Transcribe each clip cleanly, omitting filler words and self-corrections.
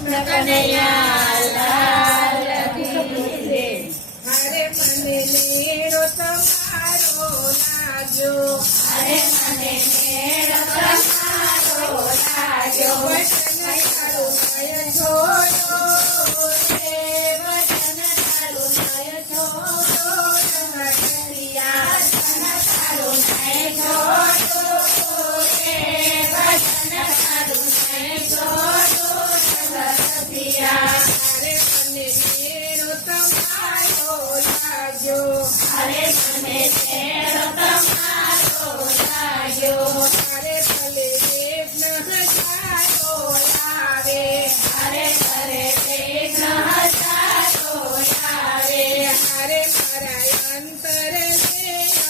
કનૈયા લાલ કી જય। હરે મને મેળો તમારો લાગ્યો, હરે મને મેળો તમારો લાગ્યો, વચન તારું નય છોડો રે વચન તારું નય છોડો, રંગતિયા વચન તારું નય છોડો રે, વચન તારું નય છોડો, જગતિયા। હરે મને મેળો તમારો લાગ્યો, હરે મને મેળો તમારો લાગ્યો, હરે ભલે વિઘ્ન હજારો આવે, હરે કરે વિઘ્ન હજારો આવે, હરે મારા અંતરને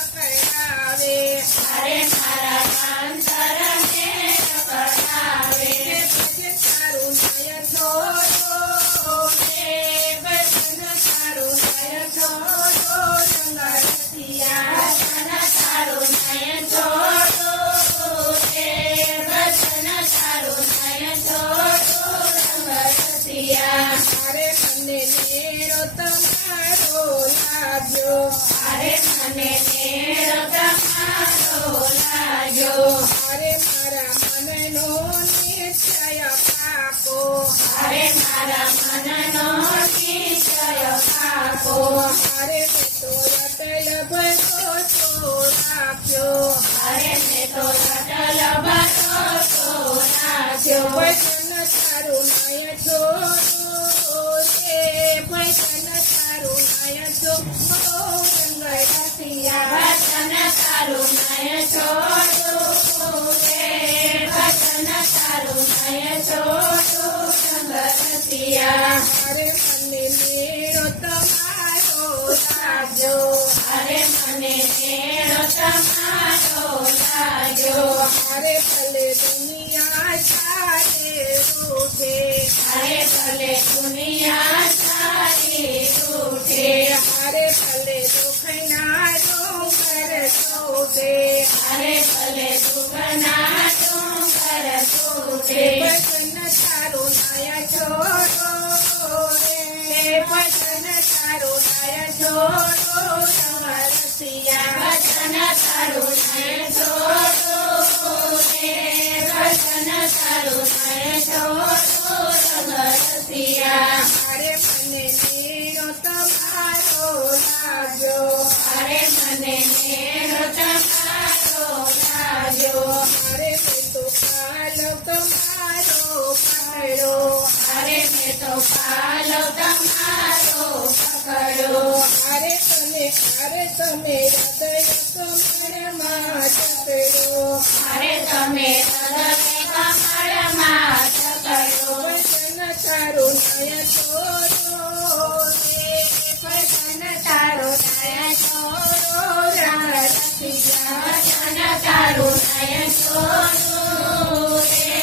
અકળાવે, હરે મારા અંતરને પકડાવે, ભજન તારું નય છોડો રે વચન તારું નય છોડો, રંગતિયા વચન તારું નય છોડો રે, વચન તારું નય છોડો, રંગતિયા। હરે મને મેળો તમારો લાગ્યો, હરે મને મેળો તમારો લાગ્યો, હરે મારા મનનો નિશ્ચય પાકો, હરે મારા મનનો નિશ્ચય પાકો, હરે મેં તો અટલ ભરોસો રાખ્યો, હરે મેં તો અટલ ભરોસો રાખ્યો, વચન તારું નય છોડો રે, વચન તારું નય છોડો, રંગતિયા વચન તારું નય છોડો રે, વચન તારું નય છોડો, જગતિયા। હરે મને મેળો તમારો લાગ્યો, હરે મને મેળો તમારો લાગ્યો, હરે ભલે દુનિયા ચાલે રૂઠે, હરે ભલે દુનિયા સારી રૂઠે, હરે ભલે દુઃખના ડુંગર ચોટે, હરે ભલે દુઃખના ડુંગર તૂટે, વચન તારું નય છોડો રે, વચન તારું નય છોડો, રંગતિયા વચન તારું નય છોડો રે, વચન તારું નય છોડો, રંગતિયા। હરે મને મેળો તમારો લાગ્યો, હરે મને મેળો તમારો લાગ્યો, હરે મેં તો કાલો તમારો પકડો, હરે મેં તો પાલો તમારો પકડો, હરે તમે હૃદય કમળમાં જકડો, હરે તમે હૃદય કમળમાં જકડો, વચન તારું નય છોડો રે, વચન તારું નય છોડો, રંગતિયા વચન તારું નય છોડો રે,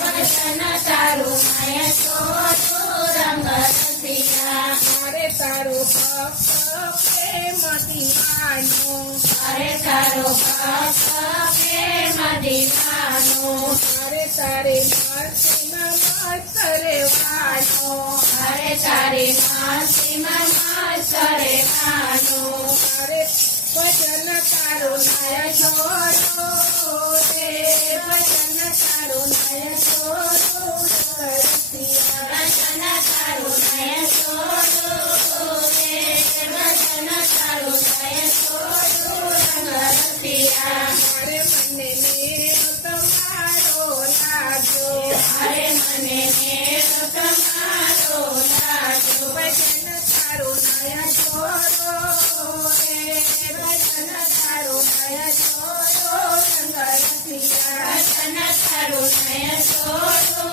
વચન તારું નય છોડો, રંગતિયા। હરે તારો ભક્ત પ્રેમથી માનો, હરે તારો ભક્ત પ્રેમ દીવાનો, હરે તારે મસ્તીમાં મસ્ત રહેવાનો, હરે તારી મસ્તીમાં મસ્ત રહેવાનો, હરે વચન તારું નય છોડો રે, વચન તારું નય છોડો, રંગતિયા વચન તારું નય છોડો રે, વચન તારું નય છોડો, રંગતિયા। હરે મને મેળો તમારો લાગ્યો, હરે મને મેળો તમારો લાગ્યો, વચન તારું નય છોડો રે, વચન તારું નય છોડો, રંગતિયા વચન તારું નય છોડો